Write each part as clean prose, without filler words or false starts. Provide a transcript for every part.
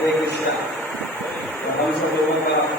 हरे कृष्णा। तो हम सब लोगों का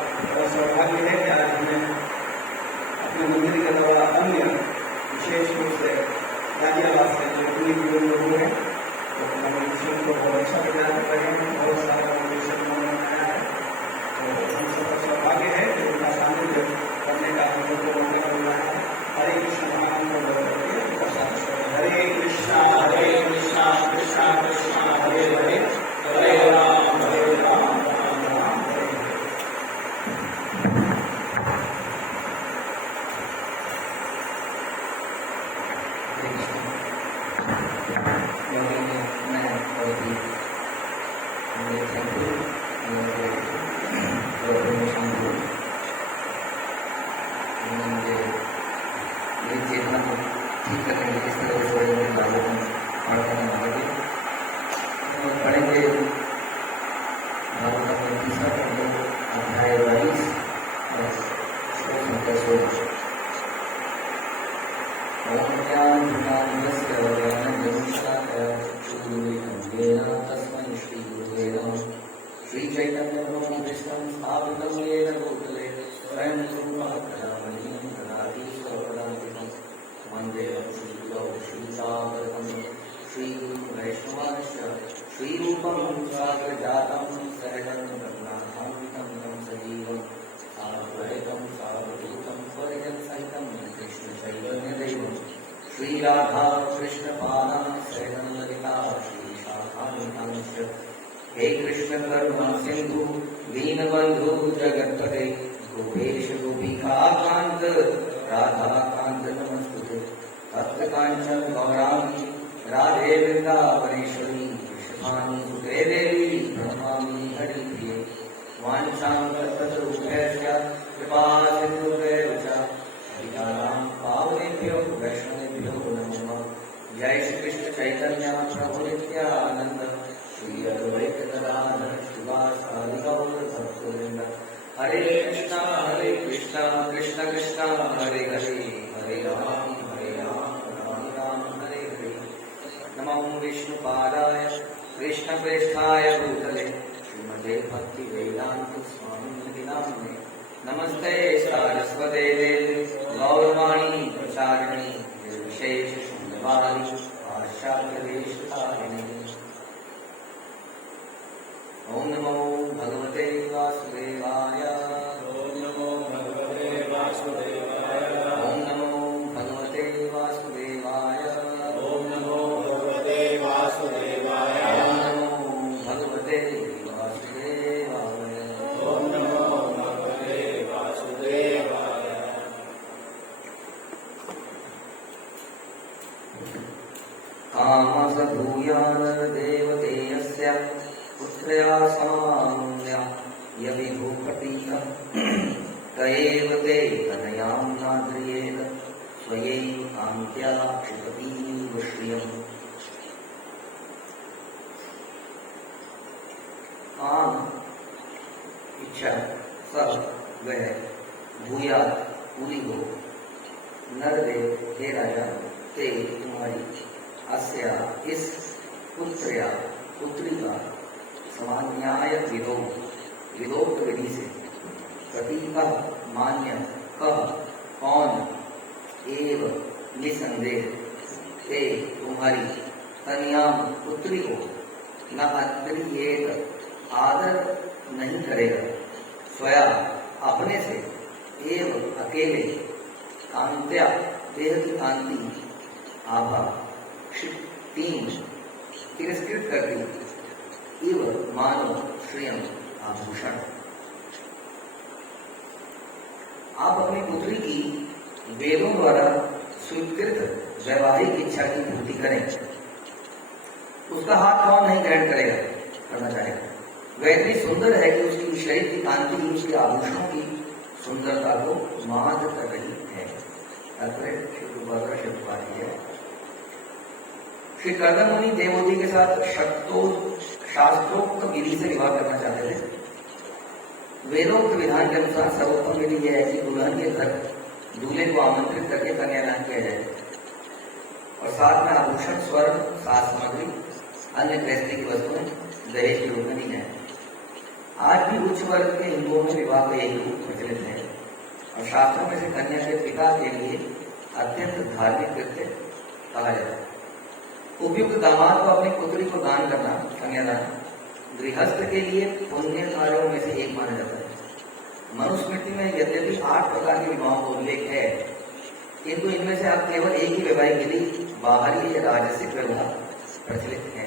ठीक करेंगे, किस तरह से छोड़ेंगे बालों में पढ़ते हैं पढ़ेंगे भागवत में तीसरा खंड अध्याय 22 और श्लोक संख्या 16। ओम ज्ञानघटान्यस्य ज्ञानजनिष्ठाय चक्षुर्मिलितं तस्मै श्रीगुरुवे नमः। श्रीचैतन्यप्रभुं कृष्णं स्थापितं येन भूतले स्वयं रूपः कदामनीं ददाति स्वपदान्तिकं वन्देऽहं श्रीगुरौ श्रीसागरं श्रीगुरुं वैष्णवांश्च श्रीरूपं सागरजातं सहजं रत्नाभान्वितं तं सजीवं साद्वैतं सावधूतं परिजनसहितं कृष्णचैतन्यदेवं श्रीराधा कृष्णपादां सहजं ललिता श्रीशाखान्वितांश्च। हे कृष्ण करुणा सिंधु दीनबंधु जगत्पते गोपेश गोपिकाकांत राधाकांत नमस्तुते। तप्त कांचन गौरांगी राधे वृंदावनेश्वरी वृषभानु सुते देवी प्रणमामि हरिप्रिये। वाञ्छाकल्पतरुभ्यश्च कृपा सिन्धुभ्येव च पतितानां पावनेभ्यो वैष्णवेभ्यो नमो नमः। जय श्री कृष्ण चैतन्य प्रभु नित्यानंद श्री अद्वैत गदाधर श्रीवासादि गौर भक्तवृंद। हरे कृष्णा कृष्ण कृष्ण हरे हरे हरे राम राम राम हरे हरे। नमो विष्णुपादाय कृष्णप्रेष्ठाय भूतले श्रीमते भक्ति वेदांत स्वामी नामिने। नमस्ते सारस्वते देवे गौरवाणी प्रचारिणी निर्विशेष शून्यवादी पाश्चात्यदेशकारिणी। ओम नमो भगवते वासुदेवाय। ओम नमो भगवते वासुदेवाय। ओम नमो भगवते वासुदेवाय। ओम नमो भगवते वासुदेवाय। ओम नमो भगवते वासुदेवाय। ओम नमो भगवते वासुदेवाय। कामस भूयान देवतेयस्य पुत्रया समान्या यविभूपतिः तयेव ते तनयां नाद्रियेत स्वयैव कान्त्या क्षिपतीव श्रियम्। काम इच्छा सब वह भूया पूरी हो नरदेव हे राजा ते तुम्हारी अस्या इस पुत्रया पुत्री का समान्याय विधोक्त विधि से प्रतीक मान्य कह कौन एव निसंदेह ते तुम्हारी तनयाम पुत्री को न अद्रियेत आदर नहीं करेगा स्वयं अपने से एव अकेले कांत्या देह की कांति आभा तीन तिरस्कृत करती इव मानो श्रियम आभूषण। आप अपनी पुत्री की वेदों द्वारा स्वीकृत वैवाहिक इच्छा की पूर्ति करें। उसका हाथ कौन नहीं ग्रहण करेगा करना चाहेगा। वह इतनी सुंदर है कि उसकी शरीर की कांति उसके आभूषणों की सुंदरता को माद कर रही है। श्री कर्दम मुनि देवोदी के साथ शास्त्रोक्त विधि से विवाह करना चाहते थे। वेदोक्त विधान के अनुसार सर्वोत्तम विधि यह है कि दुल्हन के घर दूल्हे को आमंत्रित करके कन्यादान किया जाए और साथ में आभूषण स्वर्ण साज सामग्री अन्य गृहस्थी की वस्तुएं दहेज के रूप में दी जाए। आज भी उच्च वर्ग के हिंदुओं में विवाह का यही रूप प्रचलित है और शास्त्रों में से कन्या के पिता के लिए अत्यंत धार्मिक कृत्य कहा जाता है। उपयुक्त दामाद को अपनी पुत्री को दान करना कन्यादान गृहस्थ के लिए पुण्य कार्यों में से एक माना जाता है। मनुस्मृति में यद्यपि 8 प्रकार के विवाहों का उल्लेख है किंतु इनमें से अब केवल एक ही वैवाहिक विधि बाहरी या राजसिक विवाह प्रचलित है।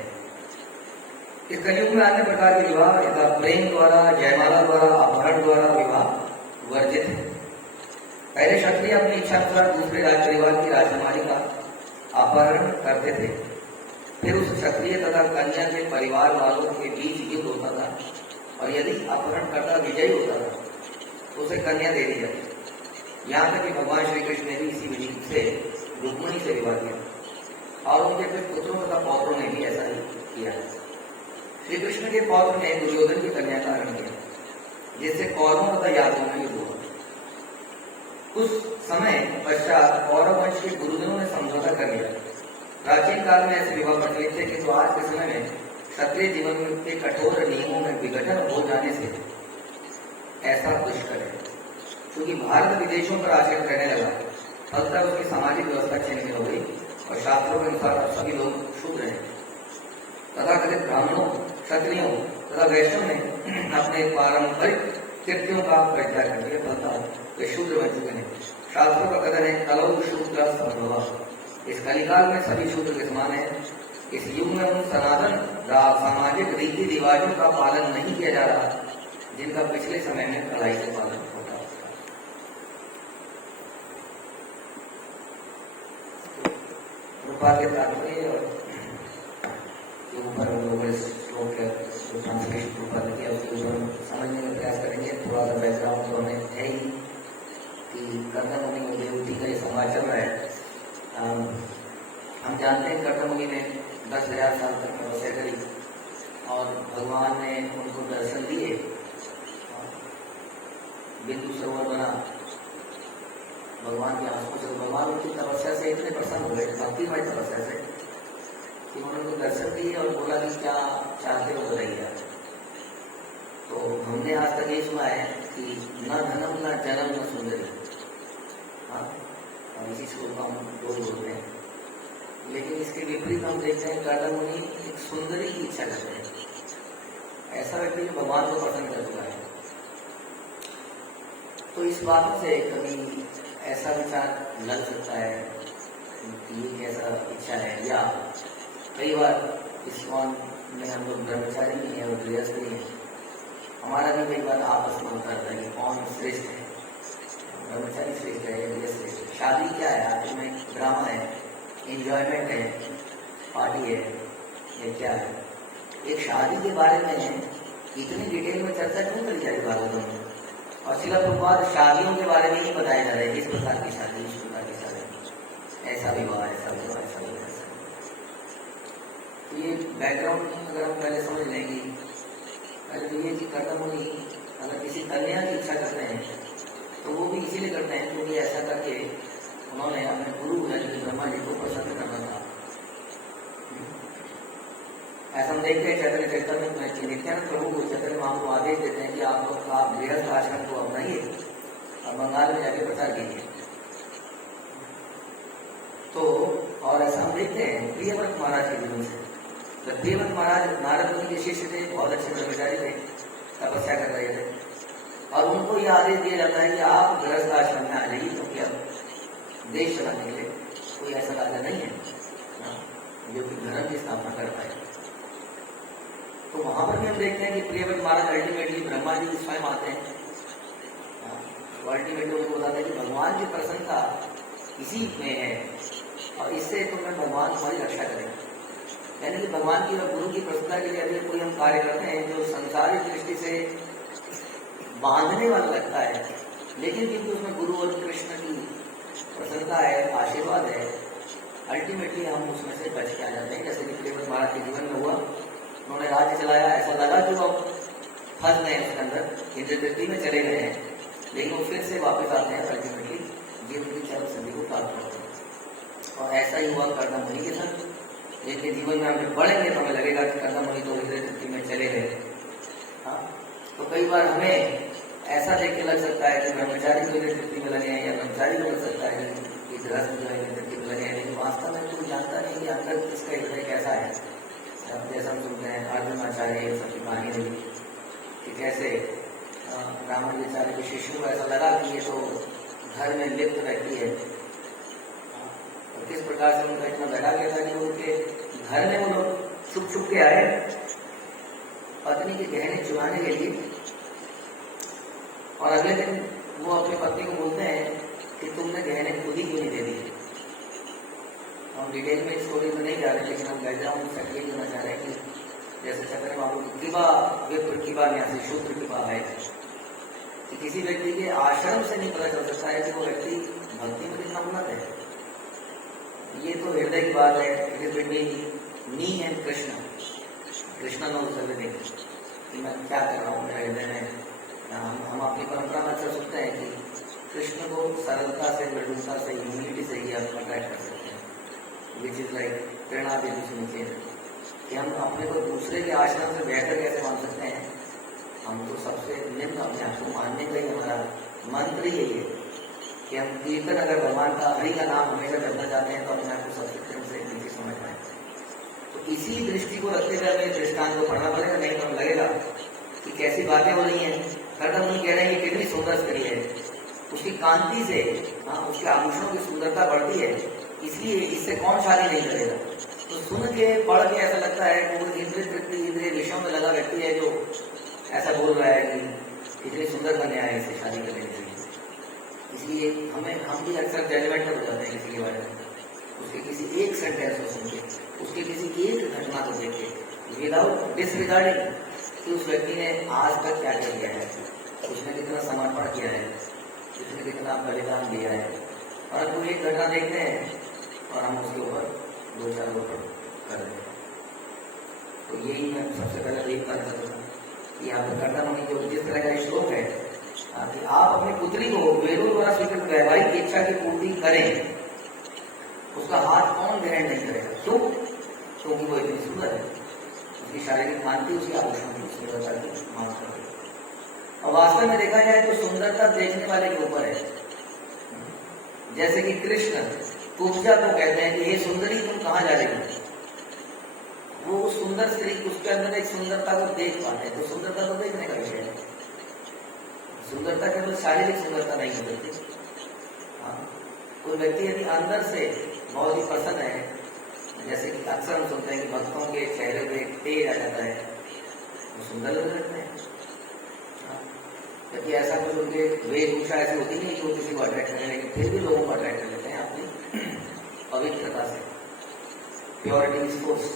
इस कलयुग में अन्य प्रकार के विवाह यथा प्रेम द्वारा जयमाला द्वारा अपहरण द्वारा विवाह वर्जित है। पहले क्षत्रिय अपनी इच्छा अनुसार दूसरे राज परिवार की राजकुमारी का अपहरण करते थे। फिर उस क्षत्रिय तथा कन्या के परिवार वालों के बीच युद्ध होता था और यदि अपहरणकर्ता विजयी होता था तो उसे कन्या दे दी जाती। यहाँ तक कि भगवान श्री कृष्ण ने भी इसी विधि से रुक्मिणी से विवाह किया और उनके फिर पुत्रों तथा पौत्रों ने भी ऐसा ही किया। श्री कृष्ण के पौत्र ने दुर्योधन की कन्या का हरण किया, जिससे कौरवों तथा यादवों में युद्ध हुआ। कुछ समय पश्चात कौरव वंश के गुरुजनों ने समझौता कर लिया। प्राचीन काल में ऐसे विवाह प्रचलित थे, किंतु आज के समय में क्षत्रिय जीवन के कठोर नियमों में विघटन हो जाने से ऐसा दुष्कर है। क्योंकि भारत विदेशों पर आश्रित रहने लगा, फलतः उसकी सामाजिक व्यवस्था छिन्न हो गई और शास्त्रों के अनुसार अब सभी लोग शूद्र हैं। तथाकथित ब्राह्मणों, क्षत्रियों तथा वैश्यों ने अपने पारंपरिक कृत्यों का परित्याग कर दिया, फलतः वे शूद्र बन चुके हैं। शास्त्रों का कथन है कलौ शूद्र संभव। इस कलिकाल में सभी शूद्र के समान है। इस युग में उन सनातन सामाजिक रीति रिवाजों का पालन नहीं किया जा रहा, जिनका पिछले समय में कड़ाई से पालन होता था। रूपा के तात्पर्य और के ऊपर हम लोग इस श्लोक के जो ट्रांसलेशन रूपा किया उसके ऊपर हम समझने का प्रयास करेंगे। थोड़ा सा बैकग्राउंड तो हमें है ही कि कर्दम मुनि और देवती का ये समाज चल रहा है। हम जानते हैं कर्दम मुनि ने 10,000 साल तक तपस्या करी और भगवान ने उनको दर्शन दिए, बिंदु सरोवर बना, भगवान के आंसुओं से भगवान उनकी तपस्या से इतने प्रसन्न हो गए, भक्तिमय तपस्या से, कि उन्होंने उनको दर्शन दिए और बोला कि क्या चाहते हो बताइए। तो हमने आज तक ये सुना है कि न धनम न जन्म न सुंदरी, हाँ, और इसी श्लोक का हम रोज बोलते हैं। लेकिन इसके विपरीत हम देखते हैं कर्दम मुनि एक सुंदरी की इच्छा करते हैं। ऐसा व्यक्ति जो भगवान को पसंद कर चुका है। तो इस बात से कभी ऐसा विचार लग सकता है कि ये कैसा इच्छा है, या कई बार इस्कॉन में हम लोग ब्रह्मचारी नहीं है और गृहस्थ नहीं है, हमारा भी कई बार आपस में होता है कि कौन श्रेष्ठ है, ब्रह्मचारी श्रेष्ठ है या गृहस्थ श्रेष्ठ है। शादी क्या है, आखिर में ड्रामा है, इंजॉयमेंट है, पार्टी है, ये क्या है। एक शादी के बारे में इतनी डिटेल में चर्चा क्यों करी जाएगी भागवतों में, और शिला प्रभुपाद शादियों के बारे में ही बताया जा रहा है, इस प्रकार की शादी, इस प्रकार की शादी, ऐसा विवाह, ऐसा विवाह, ऐसा विवाह, ऐसा। तो ये बैकग्राउंड अगर हम पहले समझ लेंगे, पहले तो ये कि कर्दम मुनि अगर किसी कन्या की इच्छा करते हैं तो वो भी इसीलिए करते हैं क्योंकि ऐसा करके उन्होंने अपने गुरु ब्रह्मा जी को प्रसन्न करना था। ऐसा हम देखते हैं चैतन्य चैतन्य में नित्यानंद प्रभु को चैतन्य महाप्रभु आदेश देते हैं कि आप गृहस्थ आश्रम को अपनाइए और बंगाल में जाके प्रचार कीजिए। तो और ऐसा हम देखते हैं प्रियव्रत महाराज के जीवन से। जब प्रियव्रत महाराज नारद मुनि के शिष्य थे, बहुत अच्छे ब्रह्मचारी थे, तपस्या कर रहे थे, और उनको यह आदेश दिया जाता है कि आप गृहस्थ आश्रम में आ जाइए, क्योंकि अब देश चलाने के लिए कोई ऐसा राजा नहीं है जो कि धर्म की स्थापना कर पाए। तो वहां पर भी हम देखते हैं कि प्रियव्रत महाराज अल्टीमेटली ब्रह्मा जी स्वयं आते हैं, तो अल्टीमेटली उनको बताते हैं कि भगवान की प्रसन्नता इसी में है और इससे तुम्हें भगवान तुम्हारी रक्षा करेंगे। यानी कि भगवान की और गुरु की प्रसन्नता के लिए अगर कोई हम कार्य करते हैं जो संसारिक दृष्टि से बांधने वाला लगता है, लेकिन क्योंकि उसमें गुरु और कृष्ण की प्रसन्नता है, आशीर्वाद है, अल्टीमेटली हम उसमें से बच के आ जाते हैं। जैसे कि प्रियव्रत महाराज के जीवन में हुआ, उन्होंने राज्य चलाया, ऐसा लगा कि वो फंस गए उसके अंदर, इंद्रवृत्ति में चले गए हैं, लेकिन वो फिर से वापस आते हैं, अल्टीमेटली जीवन की चरम संधि को प्राप्त करते हैं। और ऐसा ही हुआ कर्दम मुनि के साथ। लेकिन जीवन में हम बढ़ेंगे तो हमें लगेगा कि कर्दम मुनि तो इंद्रवृत्ति में चले गए। हाँ, तो कई बार हमें ऐसा देख के लग सकता है कि ब्रह्मचारी को इंद्रवृत्ति में लगे हैं, या ब्रह्मचारी को लग सकता है कि गृहस्थ जो है इंद्रवृत्ति में लगे हैं, लेकिन वास्तव में कोई जानता नहीं कि अंदर किसका हृदय कैसा है। अब जैसा हम सुनते हैं अर्जुन आचार्य सबकी कहानी रही कि कैसे रामानुजाचार्य के शिष्यों को ऐसा लगा कि ये तो घर में लिप्त रहती है, और किस प्रकार से उनका इतना लगा गया था कि उनके घर में वो लोग छुप छुप के आए पत्नी के गहने चुराने के लिए, और अगले दिन वो अपनी पत्नी को बोलते हैं कि तुमने गहने खुद ही क्यों नहीं दे दिए। हम डिटेल में स्टोरी में नहीं जा रहे, लेकिन हम बैकग्राउंड से ये कहना चाह रहे हैं कि जैसे चक्र बाबू की किबा विप्र किबा न्यासी शूद्र किबा है कि किसी व्यक्ति के आश्रम से नहीं पता चल सकता है कि वो व्यक्ति भक्ति में कितना उन्नत है। ये तो हृदय की बात है। It is between me and Krishna. Krishna knows everything कि मैं क्या कर रहा हूँ मेरे हृदय में। हम अपनी परंपरा में अक्सर सुनते हैं कि कृष्ण को सरलता से, मृदुता से, ह्यूमिलिटी से ही आप अट्रैक्ट कर सकते हैं, विच इज लाइक प्रेरणा देवी सुनी चाहिए कि हम अपने को दूसरे के आश्रम से बेहतर कैसे मान सकते हैं। हम तो सबसे निम्न अपने आप को मानने का ही हमारा मंत्र ही यही है कि हम कीर्तन, अगर भगवान का, हरि का नाम हमेशा करना चाहते हैं तो अपने आप को सबसे प्रेम से नीचे समझ पाए। तो इसी दृष्टि को रखते हुए हमें दृष्टांत को पढ़ना पड़ेगा, नहीं तो हमें लगेगा कि कैसी बातें हो रही हैं। कर्दम मुनि कह रहे हैं कि कितनी सुंदर स्त्री है, उसकी कांति से, उसके आभूषणों की सुंदरता बढ़ती है, इसलिए इससे कौन शादी नहीं करेगा। तो सुन के, पढ़ के ऐसा लगता है कि वो इंद्रिय विषयों में लगा व्यक्ति है जो ऐसा बोल रहा है कि इतनी सुंदर कन्या है, इससे शादी करने के लिए। इसलिए हम भी अक्सर जजमेंटल हो जाते हैं किसी के बारे में, उसके किसी एक सेंटेंस को सुन के, उसके किसी एक घटना को देख के, विदाउट डिसरिगार्डिंग कि उस व्यक्ति ने आज तक क्या क्या किया है, उसने कितना समर्पण किया है, उसने कितना बलिदान दिया है। और अब एक घटना देखते हैं और हम उसके ऊपर दो चार ऊपर कर रहे हैं। तो यही मैं सबसे पहले यही करना चाहता हूँ कि यहाँ पर कर्ता मुनि जो जिस तरह का श्लोक है कि आप अपनी पुत्री को वेदों द्वारा स्वीकृत वैवाहिक इच्छा की पूर्ति करें, उसका हाथ कौन ग्रहण नहीं करेगा। क्यों? क्योंकि वो इतनी सुंदर है, उसकी शारीरिक कांति, उसकी आभूषण की सुंदरता की मांग कर रही है। और वास्तव में देखा जाए तो सुंदरता देखने वाले के ऊपर है। जैसे कि कृष्ण कुब्जा को कहते हैं कि हे सुंदरी तुम कहाँ जा रही हो, वो सुंदर स्त्री उसके अंदर एक सुंदरता को देख पाते हैं। तो सुंदरता तो देखने का विषय है, सुंदरता केवल शारीरिक सुंदरता नहीं होती। कोई व्यक्ति यदि अंदर से बहुत ही पसंद है, जैसे कि अक्सर हम सुनते हैं कि भक्तों के चेहरे पे एक तेज आ जाता है, वो सुंदर लग रहे हैं। क्योंकि ऐसा कुछ उनके वेशभूषा ऐसी होती नहीं कि वो किसी को अट्रैक्ट करें, लेकिन फिर भी लोगों को अट्रैक्ट कर लेते हैं अपनी पवित्रता से, प्योरिटी फोर्स।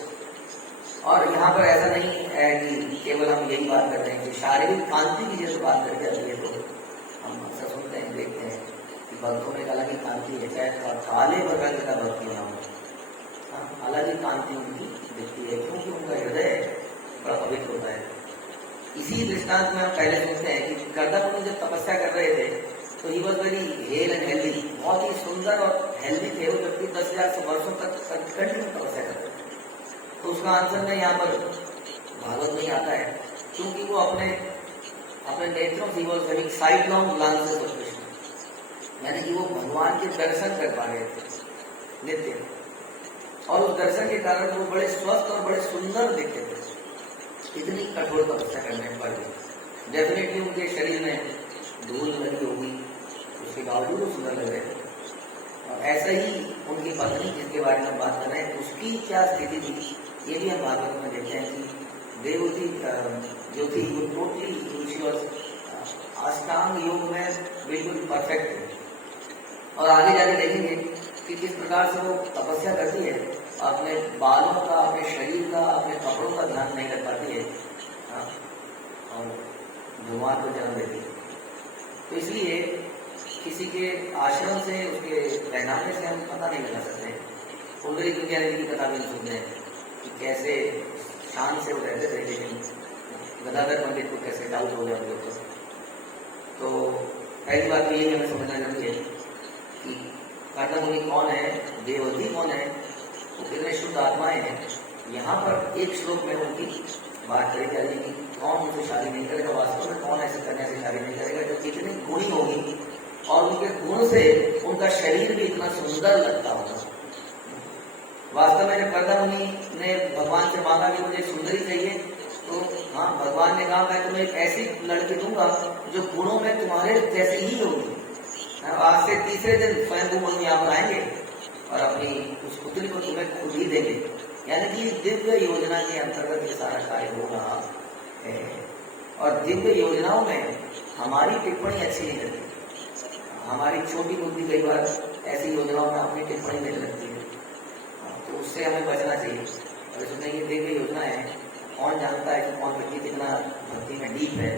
और यहाँ पर ऐसा नहीं है कि केवल हम यही बात करते हैं कि शारीरिक कांति की जैसे बात करके जाती है, तो हम अक्सर सुनते हैं, देखते हैं कि भक्तों में एक अलग ही कांति है, चाहे काले प्रकार का भक्ति ना हो, अलग ही कांति उनकी दिखती है, क्योंकि उनका हृदय बड़ा पवित्र होता है। इसी दृष्टांत में हम पहले सुनते हैं कि कर्दम मुनि जब तपस्या कर रहे थे तो he was very hello and healthy, बहुत ही सुंदर और हेल्दी थे वो, जबकि 10,000 वर्षों तक कंटिन्यू तपस्या करते थे। तो उसका आंसर में यहाँ पर भागवत नहीं आता है, क्योंकि वो अपने नेत्रों से was having side long glances of Krishna, यानी कि वो भगवान के दर्शन कर पा रहे थे नित्य, और उस दर्शन के कारण वो बड़े स्वस्थ और बड़े सुंदर दिखते थे। इतनी कठोर तपस्या करने पर भी डेफिनेटली उनके शरीर में धूल लगी होगी, उसके बावजूद वो सुंदर लग रहे थे। और ऐसा ही उनकी पत्नी जिसके बारे में बात कर रहे हैं, उसकी क्या स्थिति थी, ये भी हम भागवत में देखते हैं कि देवती जो थी वो टोटली अष्टांग योग में बिल्कुल परफेक्ट है। और आगे जाके देखेंगे कि किस प्रकार से वो तपस्या करती है, अपने बालों का, अपने शरीर का, अपने कपड़ों का ध्यान नहीं रख पाती है, और भगवान को जन्म देती है। तो इसलिए किसी के आश्रम से, उसके पहनावे से हम पता नहीं लगा सकते। कुंडली दुनिया की कथा भी सुनते हैं कि कैसे शान से वो रहते थे, लेकिन गदाधर पंडित को कैसे डाउट हो गया उनके ऊपर। तो पहली बात तो यही हमें समझना जरूरी है कि कर्दम मुनि कौन है, देवती कौन है, वो कितने शुद्ध आत्माएं हैं। यहाँ पर एक श्लोक में उनकी बात करी जा रही है कि कौन उनसे शादी नहीं करेगा, वास्तव में कौन ऐसे करने से शादी नहीं करेगा जो कितनी गुणी होगी और उनके गुण से उनका शरीर भी इतना सुंदर लगता होगा। वास्तव में जब कर्दम मुनि ने भगवान से मांगा कि मुझे सुंदरी चाहिए, तो हाँ, भगवान ने कहा मैं तुम्हें एक ऐसी लड़की दूंगा जो गुणों में तुम्हारे जैसी ही होगी। आज से तीसरे दिन स्वयं मुनि यहाँ पर आएंगे और अपनी उस पुत्री को तुम्हें खुद ही देंगे। यानी कि दिव्य योजना के अंतर्गत ये सारा कार्य हो रहा है। और दिव्य योजनाओं में हमारी टिप्पणी अच्छी नहीं लगती, हमारी छोटी बुद्धि कई बार ऐसी योजनाओं में अपनी टिप्पणी देने लगती है, तो उससे हमें बचना चाहिए। और इसमें ये दिव्य योजना है, कौन जानता है कि कौन व्यक्ति कितना भक्ति में डीप है,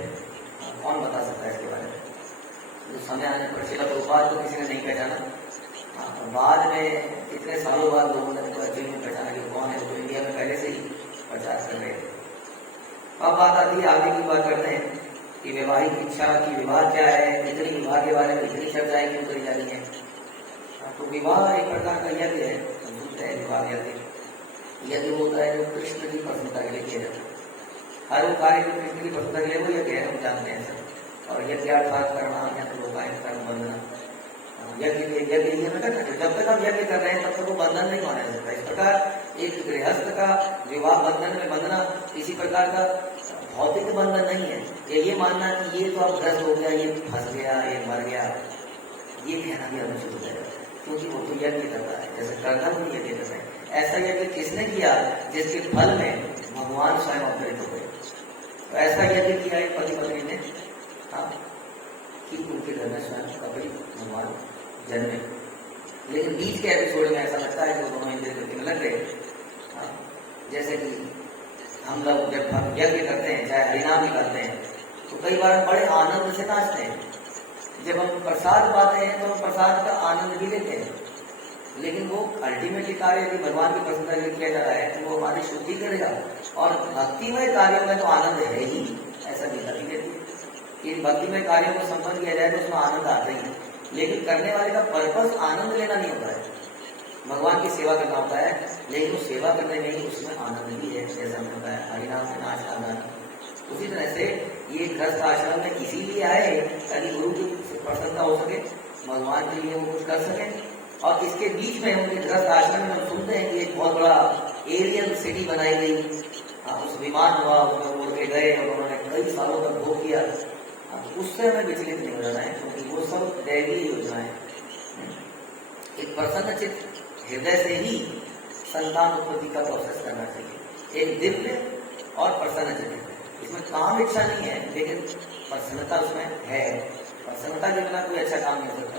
कौन बता सकता है इसके बारे में। तो समय आने पर श्रील प्रभुपाद को किसी ने नहीं पहचाना, बाद में इतने सालों बाद लोगों ने तो एक्चुअली में पहचाना कि कौन है, तो इंडिया में पहले से ही प्रचार कर रहे थे। अब बात आती है, आगे की बात करते हैं कि वैवाहिक इच्छा की विवाह क्या है, कितनी विवाह के बारे में कितनी चर्चाएं क्यों करी जा रही है। तो विवाह एक प्रकार का यज्ञ है, विवाह यज्ञ होता है जो कृष्ण की प्रसन्नता के लिए किया जाता है। हर वो कार्य जो कृष्ण की प्रसन्नता के लिए वो यज्ञ है, हम जानते हैं सर। और यज्ञ अर्थात करना या तो लोकायत कर्म बंधना, यज्ञ यही है बेटा। जब तक हम यज्ञ कर रहे हैं तब तक वो बंधन नहीं माना जा सकता। इस प्रकार एक गृहस्थ का विवाह बंधन में बंधना किसी प्रकार का भौतिक बंधन नहीं है। ये मानना कि ये तो अब ग्रस्त हो गया, ये फंस गया, ये मर गया, ये कहना भी अनुचित हो जाएगा, क्योंकि वो तो यज्ञ कर रहा है, जैसे करना भी यज्ञ कर रहे हैं। ऐसा यज्ञ किसने किया? जिसके फल में भगवान स्वयं अवतरित हो गए। तो ऐसा यज्ञ किया है पति पत्नी ने, हाँ, कि उनके घर में स्वयं कभी भगवान जन्मे। लेकिन बीच के एपिसोड में ऐसा लगता है कि दोनों इंद्रिय करने लग गए। जैसे कि हम लोग जब हम यज्ञ करते हैं, चाहे हरिनाम निकालते हैं, तो कई बार बड़े आनंद से नाचते हैं। जब हम प्रसाद पाते हैं तो हम प्रसाद का आनंद भी लेते हैं, लेकिन वो अल्टीमेटली कार्य यदि भगवान की प्रसन्नता के लिए किया जा रहा है तो वो हमारी शुद्धि करेगा। और भक्तिमय कार्यों में तो आनंद है ही, ऐसा गीता भी कहती है कि भक्तिमय कार्यों को संपन्न किया जाए तो उसमें आनंद आता ही है। लेकिन करने वाले का पर्पस आनंद लेना नहीं होता है, भगवान की सेवा करना होता है। लेकिन उस सेवा करने में ही उसमें आनंद भी है, जैसा होता है हरिनाम से नाच गाना। उसी तरह से ये गृहस्थ आश्रम में इसीलिए आए ताकि गुरु की प्रसन्नता हो सके, भगवान के लिए वो कुछ कर सके। और इसके बीच में उनके गृहस्थ आश्रम में हम सुनते हैं कि एक बहुत बड़ा एरियन सिटी बनाई गई, उस विमान हुआ, उसमें उड़ के गए और उन्होंने कई सालों तक भोग किया। उससे हमें विचलित नहीं हो जाना है, क्योंकि वो सब दैवीय योजनाएं। एक प्रसन्नचित्त हृदय से ही संतान उत्पत्ति का प्रोसेस करना चाहिए, एक दिव्य और प्रसन्नचित्त। इसमें काम इच्छा नहीं है, लेकिन प्रसन्नता उसमें है। प्रसन्नता के बिना कोई अच्छा काम नहीं हो सकता।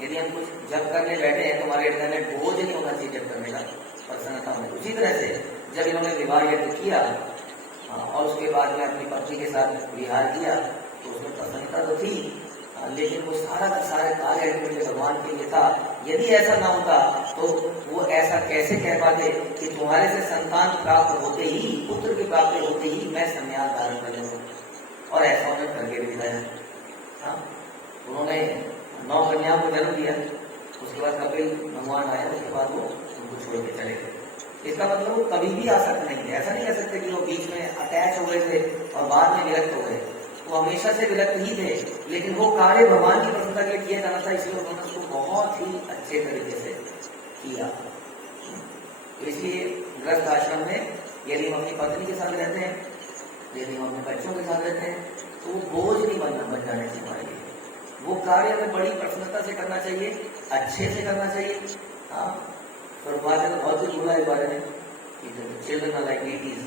यदि हम कुछ जब करने बैठे हैं तो हमारे हृदय में बोझ नहीं होना चाहिए जब करने का, प्रसन्नता में। उसी तरह से जब इन्होंने विवाह यज्ञ किया और उसके बाद में अपनी पत्नी के साथ विहार किया तो उसमें प्रसन्नता तो थी, लेकिन वो सारा का सारा कार्य भगवान के लिए था। यदि ऐसा ना होता तो वो ऐसा कैसे कह पाते कि तुम्हारे से संतान प्राप्त होते ही, पुत्र की प्राप्ति होते ही मैं संन्यास धारण कर लूंगा। और ऐसा उन्होंने करके भी दिखाया। उन्होंने 9 कन्याओं को जन्म दिया, उसके बाद कपिल भगवान आया, उसके बाद वो उनको छोड़ के चले गए। इसका मतलब वो कभी भी आ सकते नहीं है। ऐसा नहीं कह सकते कि वो बीच में अटैच हो गए थे और बाद में विरक्त हो गए। वो हमेशा से विरक्त ही थे, लेकिन वो कार्य भगवान की प्रसन्नता के लिए किया जाना था, इसलिए उन्होंने उसको बहुत ही अच्छे तरीके से किया। इसलिए गृहस्थ आश्रम में यदि हम अपनी पत्नी के साथ रहते हैं, यदि हम अपने बच्चों के साथ रहते हैं, तो वो बोझ नहीं बन जाने चाहिए हमारे लिए। वो कार्य हमें बड़ी प्रसन्नता से करना चाहिए, अच्छे से करना चाहिए। हाँ, प्रभुपाद ने तो बहुत कुछ बोला इस बारे में कि चिल्ड्रन लाइक बेबीज,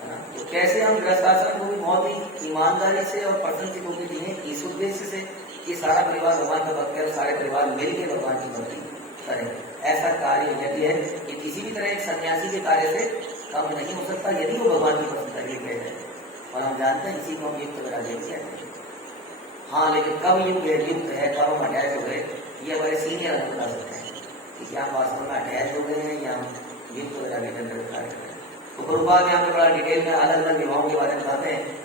है ना। तो कैसे हम गृहस्थ आश्रम को भी बहुत ही ईमानदारी से और प्रसन्नचित्त होकर जिए, इस उद्देश्य से कि सारा परिवार भगवान का भक्त करे, सारे परिवार मिलकर भगवान की भक्ति करें। ऐसा कार्य यदि है कि किसी भी तरह एक सन्यासी के कार्य से कम नहीं हो सकता, यदि वो भगवान की प्रसन्नता के लिए किया जाए। और हम जानते हैं इसी को हम युक्त वैराग्य कहते हैं। हाँ, लेकिन कब युक्त है, कब हम अटैच हो गए, ये हमारे सीनियर हम बता सकते हैं कि क्या हम वास्तव में अटैच हो गए हैं या हम युक्त वैराग्य के अंदर कार्य कर रहे हैं। तो प्रभुपाद यहाँ पे बड़ा डिटेल में अलग अलग विवाहों के बारे में बताते हैं।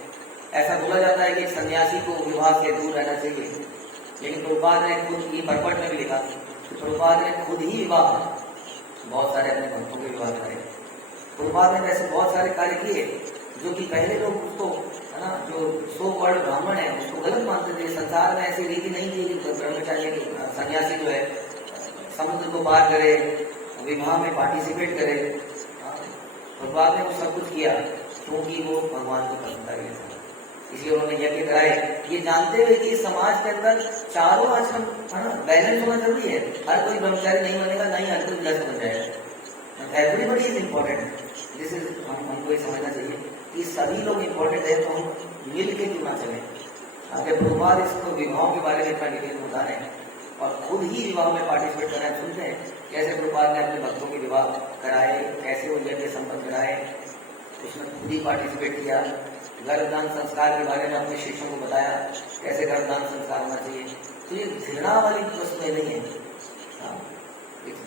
ऐसा बोला जाता है कि सन्यासी को विवाह से दूर रहना चाहिए, लेकिन प्रभुपाद ने खुद ही परपट में भी लिखा कि प्रभुपाद ने खुद ही विवाह बहुत सारे अपने भक्तों के विवाह करे। प्रभुपाद ने वैसे बहुत सारे कार्य किए जो कि पहले लोग उसको, है ना, जो सो कॉल्ड ब्राह्मण है उसको गलत मानते थे। संसार में ऐसी रीति नहीं थी कि ब्रह्मचारी सन्यासी जो है समुद्र को पार करे, विवाह में पार्टिसिपेट करे। प्रभुपाद ने वो सब कुछ किया क्योंकि वो भगवान की प्रसन्नता के लिए था, इसलिए उन्होंने यज्ञ कराए। ये जानते हुए कि समाज के अंदर चारों आश्रम, है ना, बैलेंस होना जरूरी है। हर कोई ब्रह्मचारी नहीं बनेगा, नहीं हर कोई गृहस्थ बन जाएगा। Everybody is important. This is हमको ये समझना चाहिए कि सभी लोग इम्पोर्टेंट है, तो हम मिल के क्यों ना चले। अगर प्रभुपाद इसको विवाहों के बारे में इतना डिटेल में बता रहे हैं और खुद ही विवाह में पार्टिसिपेट कर रहे हैं। सुनते हैं कैसे प्रभुपाद ने अपने भक्तों के विवाह कराए, कैसे वो यज्ञ संपन्न कराए, उसमें खुद ही पार्टिसिपेट किया। गर्भदान संस्कार के बारे में अपने शिष्यों को बताया कैसे गर्भदान संस्कार होना चाहिए। तो ये घृणा वाली वस्तुएं नहीं है,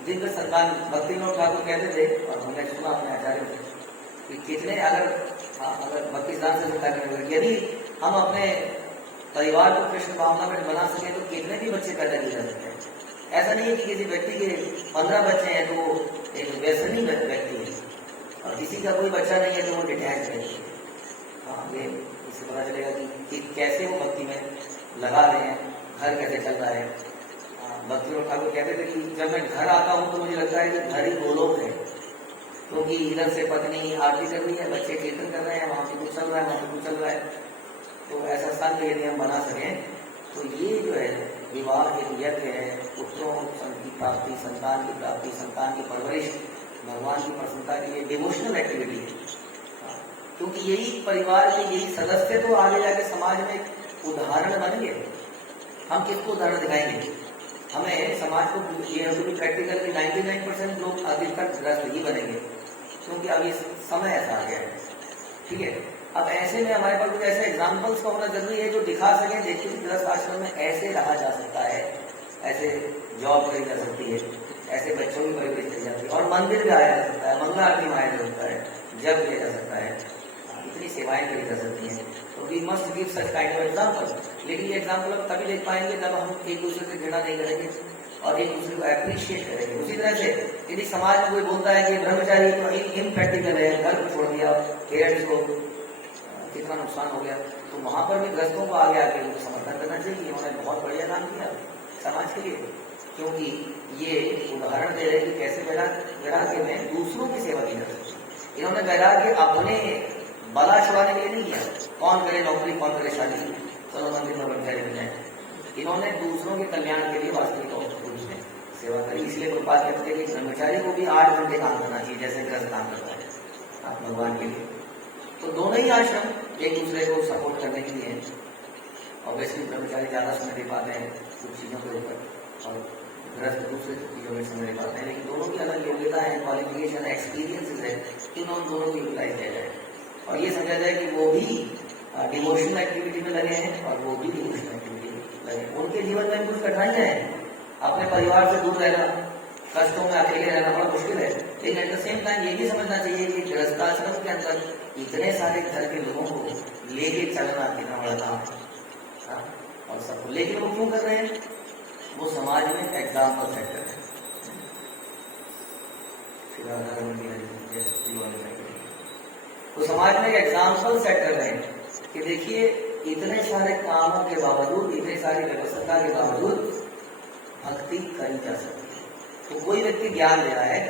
जिनका संतान भक्ति विनोद ठाकुर कहते थे, और हमने सुना अपने आचार्य से कि कितने अगर भक्ति सिद्धांत से करने, यदि हम अपने परिवार को कृष्ण भावना में बना सके तो कितने भी बच्चे पैदा किए जा सकते हैं। ऐसा नहीं है कि किसी व्यक्ति के 15 बच्चे हैं तो वो एक व्यसनी व्यक्ति है, और किसी का कोई बच्चा नहीं है तो वो डिटैच व्यक्ति है। हाँ, ये इससे पता चलेगा कि कैसे वो भक्ति में लगा रहे हैं, घर कैसे चल रहा है। भक्ति विनोद ठाकुर कहते थे कि जब मैं घर आता हूँ तो मुझे लगता है कि घर ही गोलोक है, क्योंकि इधर से पत्नी आरती कर रही है, बच्चे कीर्तन कर रहे हैं, वहां पे कुछ चल रहा है, वहां पे कुछ चल रहा है। तो ऐसा संघ यदि हम बना सकें तो ये जो है विवाह एक यज्ञ है, पुत्रों की प्राप्ति, संतान की प्राप्ति, संतान की परवरिश, भगवान की प्रसन्नता के लिए डिवोशनल एक्टिविटी है। क्योंकि यही परिवार के यही सदस्य तो आगे जाके समाज में एक उदाहरण बनेंगे। हम किसको उदाहरण दिखाएंगे? हमें समाज को ये प्रैक्टिकल की 99% लोग अधिकतर ग्रस्त ही बनेंगे, क्योंकि अब ये समय ऐसा आ गया है। ठीक है, अब ऐसे में हमारे पास कुछ ऐसे एग्जाम्पल्स का होना जरूरी है जो दिखा सकें, देखिए कि गृहस्थ आश्रम में ऐसे रहा जा सकता है, ऐसे जॉब करी जा सकती है, ऐसे बच्चों की परवरिश करी जाती है, और मंदिर भी आया जा सकता है, मंगला आरती में आया जा सकता है, जब किया जा सकता है, इतनी सेवाएं करी जा सकती हैं। तो we must give such kind of example. लेकिन ये एग्जाम्पल हम तभी देख पाएंगे जब हम एक दूसरे से घृणा नहीं करेंगे और एक दूसरे को अप्रिशिएट करेंगे। उसी तरह से यदि समाज में कोई बोलता है कि ब्रह्मचारी तो इम्प्रैक्टिकल है, घर को छोड़ दिया, पेरेंट्स को कितना नुकसान हो गया, तो वहां पर भी ग्रस्तों को आगे आके उनको समर्थन करना चाहिए। उन्होंने बहुत बढ़िया काम किया समाज के लिए, क्योंकि ये उदाहरण दे रहे कि कैसे वैराग्य में दूसरों की सेवा की जा सकती है। इन्होंने वैराग्य अपने बला छुड़ाने के लिए नहीं किया, कौन करे नौकरी, कौन करे शादी, चलो मंदिर में ब्रह्मचारी बन जाए। इन्होंने दूसरों के कल्याण के लिए वास्तविक रूप में सेवा करी। इसलिए प्रभुपाद कहते हैं कि ब्रह्मचारी को भी 8 घंटे काम करना चाहिए, जैसे ग्रस्त काम करता है आप भगवान के लिए। तो दोनों ही आश्रम एक दूसरे को सपोर्ट करने के लिए। ऑब्वियसली ब्रह्मचारी ज्यादा समय दे पाते हैं कुछ चीजों के ऊपर, और ग्रस्त दूसरे चीजों में समय दे पाते हैं, लेकिन दोनों की अलग योग्यता है, क्वालिफिकेशन है, एक्सपीरियंसेस है, कि उन दोनों को यूटिलाइज किया जाए और ये समझा जाए कि वो भी डिवोशनल एक्टिविटी में लगे हैं और वो भी डिवोशनल एक्टिविटी में लगे। उनके जीवन में कुछ कठिनाइयां हैं, अपने परिवार से दूर रहना, कष्टों में अकेले रहना बड़ा मुश्किल है, लेकिन एट द सेम टाइम ये भी समझना चाहिए कि गृहस्थाश्रम के अंदर इतने सारे घर के लोगों को लेके चलना कितना बड़ा काम है। और सबको लेकिन वो क्यों कर रहे हैं? वो समाज में एग्जाम्पल सेट कर रहे हैं। तो समाज में एग्जाम्पल सेट कर रहे हैं कि देखिए इतने सारे कामों के बावजूद, इतने सारी व्यवस्था के बावजूद भक्ति करी जा सकती है। तो कोई व्यक्ति ज्ञान दे रहा है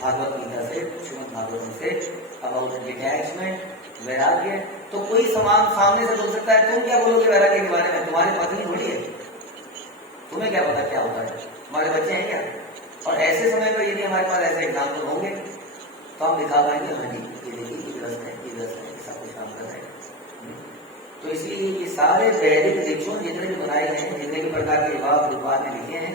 भागवत गीता से, श्रीमद् भागवतम से, अबाउट डिटैचमेंट, वैराग्य, तो कोई सामने से बोल सकता है तुम क्या बोलोगे वैराग्य के बारे में? तुम्हारी पत्नी थोड़ी है, तुम्हें क्या पता क्या होता है, हमारे बच्चे हैं क्या? और ऐसे समय पर यदि हमारे पास ऐसे एग्जाम्पल होंगे तो हम दिखा पाएंगे हाँ जी ये देखिए ये ग्रस्त है, ये ग्रस्त है, सब कुछ काम कर रहे हैं। तो इसलिए ये सारे वैदिक रिचुअल जितने भी बनाए गए हैं, जितने भी प्रकार के विवाह रूपात में लिखे हैं,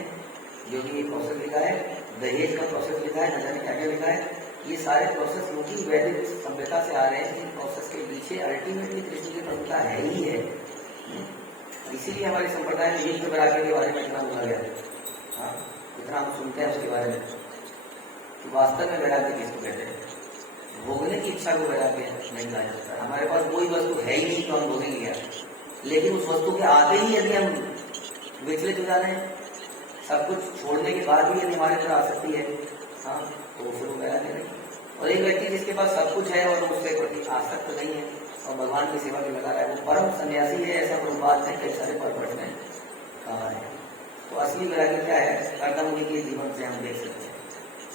जो कि प्रोसेस लिखा है, दहेज का प्रोसेस लिखा है, न जाने क्या क्या लिखा है, ये सारे प्रोसेस क्योंकि वैदिक सभ्यता से आ रहे हैं, इन प्रोसेस के पीछे अल्टीमेटली कृष्ण की प्रभुता है ही है। इसीलिए हमारे संप्रदाय में युक्त वैराग्य के बारे में इतना बोला गया, हाँ इतना हम सुनते हैं उसके बारे में कि वास्तव में वैराग्य किसको कहते हैं? भोगने की इच्छा को वैराग्य नहीं कहा जाता है। हमारे पास कोई वस्तु है ही नहीं तो हम भोगेंगे क्या, लेकिन उस वस्तु के आते ही यदि हम विचलित हो जा रहे हैं, सब कुछ छोड़ने के बाद भी यदि हमारे तरफ आ सकती है, हाँ तो फिर वो वैराग्य नहीं। और एक व्यक्ति जिसके पास सब कुछ है और उसके प्रति आसक्त नहीं है और भगवान की सेवा में लगा रहा है, वो परम सन्यासी है, ऐसा प्रभुपाद ने कई सारे पर्वत में कहा है। तो असली वैराग्य क्या है? कर्दमुनि के जीवन से हम देख सकते हैं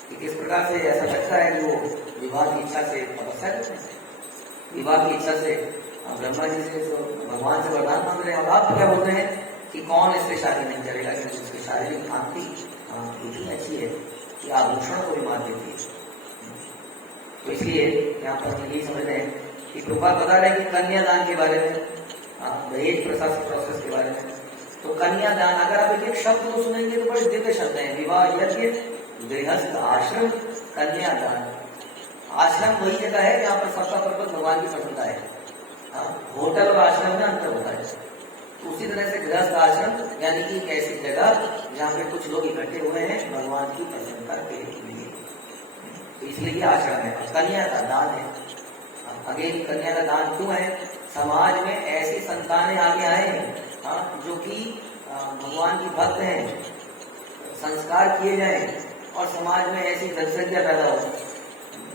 कि किस प्रकार से ऐसा लगता है कि वो विवाह की इच्छा से तपस्या करते हैं, विवाह की इच्छा से ब्रह्मा जी से तो भगवान से वरदान मांग रहे हैं, और आप क्या बोलते हैं कि कौन इससे शादी नहीं करेगा, क्योंकि उसकी शारीरिक कांति इतनी अच्छी है कि आभूषण को भी मार देती है। तो इसलिए यहाँ पर हम यही समझ रहे हैं कि कृपा बता रहे हैं कि कन्यादान के बारे में, दहेज प्रथा प्रोसेस के बारे में। तो कन्यादान, अगर आप एक शब्द को सुनेंगे तो बड़े दिव्य शब्द है, विवाह यज्ञ, गृहस्थ आश्रम, कन्यादान। आश्रम वही जगह है जहाँ पर सबका पर्पज भगवान की प्रसन्नता है। होटल और आश्रम में अंतर होता है। तो उसी तरह से गृहस्थ आश्रम यानी कि एक ऐसी जगह जहाँ पे कुछ लोग इकट्ठे हुए हैं भगवान की प्रसन्नता के लिए, तो इसलिए ये आश्रम है। कन्या का दान है, अगेन कन्या का दान क्यों है? समाज में ऐसी संतानें आगे आए जो कि भगवान की भक्त हैं, संस्कार किए जाए और समाज में ऐसी जनसंख्या पैदा हो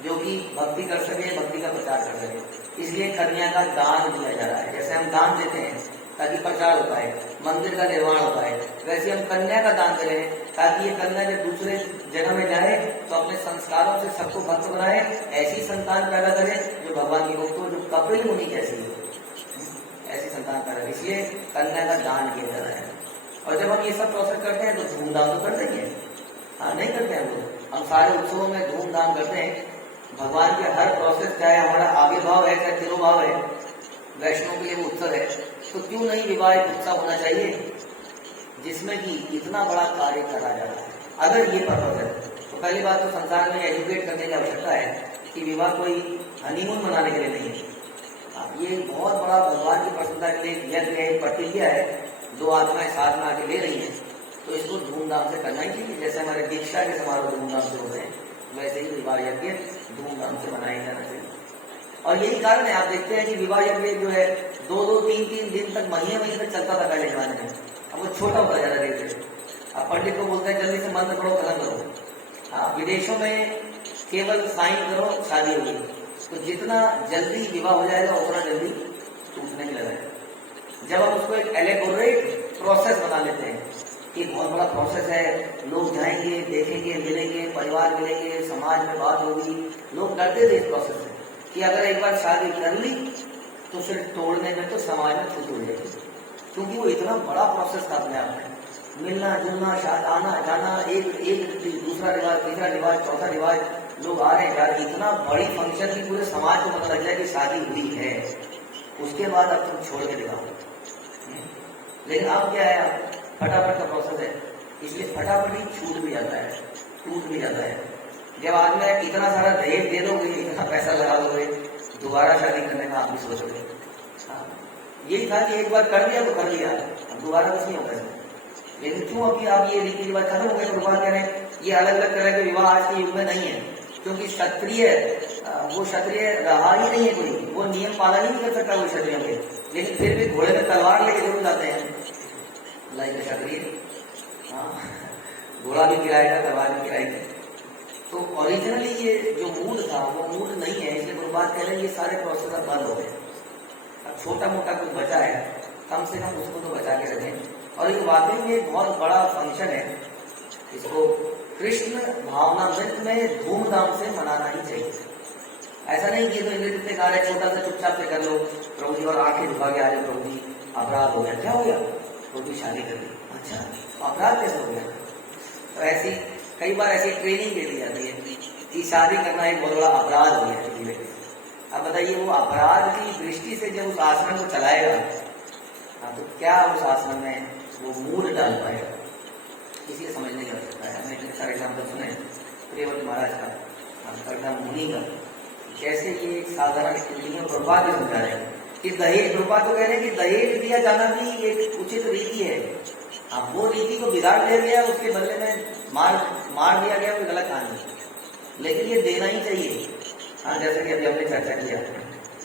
जो कि भक्ति कर सके, भक्ति का प्रचार कर सके। इसलिए कन्या का दान दिया जा रहा है। जैसे हम दान देते हैं ताकि प्रचार हो पाए, मंदिर का निर्माण हो पाए, वैसे हम कन्या का दान करें ताकि ये कन्या जब दूसरे जगह में जाए तो अपने संस्कारों से सबको भक्त बनाए, ऐसी संतान पैदा करे जो भगवान की भक्त हो, जो कपिल मुनि जैसी हो, ऐसी संतान पैदा। इसलिए कन्या का दान किया जा रहा है। और जब हम ये सब प्रोसेस करते हैं तो धूमधाम तो करते ही है, हाँ नहीं करते हैं लोग। हम सारे उत्सवों में धूमधाम करते हैं। भगवान के हर प्रोसेस, चाहे हमारा आविर्भाव है चाहे तिरोभाव है, वैष्णव के लिए वो उत्सव है, तो क्यों नहीं विवाह एक उत्सव होना चाहिए जिसमें कि इतना बड़ा कार्य करा जा रहा है। अगर ये पर्पज है तो पहली बात तो संसार में एजुकेट करने की आवश्यकता है कि विवाह कोई हनीमून मनाने के लिए नहीं है। ये बहुत बड़ा भगवान की प्रसन्नता के लिए यज्ञ है, प्रतिज्ञा है, दो आत्माएं साथ में आके ले रही हैं, तो इसको धूमधाम से करना ही चाहिए। जैसे हमारे दीक्षा के समारोह धूमधाम से होते हैं, वैसे ही विवाह यज्ञ धूमधाम से मनाया जाना चाहिए। और यही कारण है, आप देखते हैं कि विवाह यज्ञ जो है 2-2, 3-3 दिन तक, महीने तक चलता था पहले जमाने में। अब वो छोटा होता जा रहा है धीरे। अब पंडित को बोलते हैं जल्दी से मंत्र पढ़ो, खत्म करो। विदेशों में केवल साइन करो, शादी होगी। तो जितना जल्दी विवाह हो जाएगा उतना जल्दी टूटने में लगा है। जब हम उसको एक एलेबोरेट प्रोसेस बना लेते हैं कि बहुत बड़ा प्रोसेस है, लोग जाएंगे, देखेंगे, मिलेंगे, परिवार मिलेंगे, समाज में बात होगी, लोग डरते थे इस प्रोसेस से कि अगर एक बार शादी कर ली तो फिर तोड़ने में तो समाज में छूट हो जाएगी, क्योंकि वो इतना बड़ा प्रोसेस था अपने आप में। मिलना जुलना, आना जाना, एक दूसरा रिवाज, तीसरा रिवाज, चौथा रिवाज, लोग आ रहे हैं यार, इतना बड़ी फंक्शन की पूरे समाज को पता लग जाए कि शादी हुई है, उसके बाद अब तुम छोड़ के दिखाओ। लेकिन अब क्या है, फटाफट का प्रोसेस है, इसलिए फटाफट ही छूट भी जाता है, टूट भी जाता है। जब आज में इतना सारा दहेज दे दोगे, इतना पैसा लगा दोगे, दोबारा शादी करने का आप भी सोचोगे। यही था कि एक बार कर लिया तो कर लिया, अब दोबारा कुछ नहीं होगा। लेकिन क्यों अभी आप ये रीति रिवाज खत्म हो गए, भगवान कह रहे हैं ये अलग अलग तरह के विवाह आज के युग में नहीं है, क्योंकि क्षत्रिय वो क्षत्रिय रहा ही नहीं है कोई, वो नियम पालन ही नहीं कर सकता वो क्षत्रिय में। लेकिन फिर भी घोड़े में तलवार लेके जरूर जाते हैं, लाइक क्षत्रिय, घोड़ा भी गिराएगा, तलवार भी गिराएगी। तो ओरिजिनली ये जो मूड था वो मूड नहीं है, इसलिए गुरुबाद कह रहे हैं ये सारे प्रोसेस अब बंद हो गए। अब छोटा मोटा कुछ बचा है, कम से कम उसको तो बचा के रखें। और ये वाकई में एक बहुत बड़ा फंक्शन है, इसको कृष्ण भावनामृत में धूमधाम से मनाना ही चाहिए। ऐसा नहीं कि तो इंद्र कार्य है, छोटा सा चुपचाप से कर लो प्रभु जी, और आंखें झुका के आ जाओ प्रभु जी अपराध हो गया, क्या हो गया, प्रभु जी शादी कर ली, अच्छा अपराध कैसे हो गया। तो ऐसी कई बार ऐसी ट्रेनिंग दे दी जाती है कि शादी करना एक बहुत बड़ा अपराध हो गया। अब बताइए वो अपराध की दृष्टि से जब उस आश्रम को चलाएगा तो क्या उस आश्रम में वो मूड डाल पाएगा, इसलिए समझने की आवश्यकता है। हमने इतने सारे एग्जाम्पल सुने प्रियव्रत महाराज का, कर्दम मुनि का, कैसे ये साधारण स्थिति में प्रभाव भी समझा रहे हैं कि दहेज, प्रभाव तो कह रहे हैं कि दहेज दिया जाना भी एक उचित रीति है। अब वो रीति को बिगाड़ दिया गया, उसके बदले में मार दिया गया, कोई गलत कहानी, लेकिन ये देना ही चाहिए। जैसे कि अभी हमने चर्चा किया,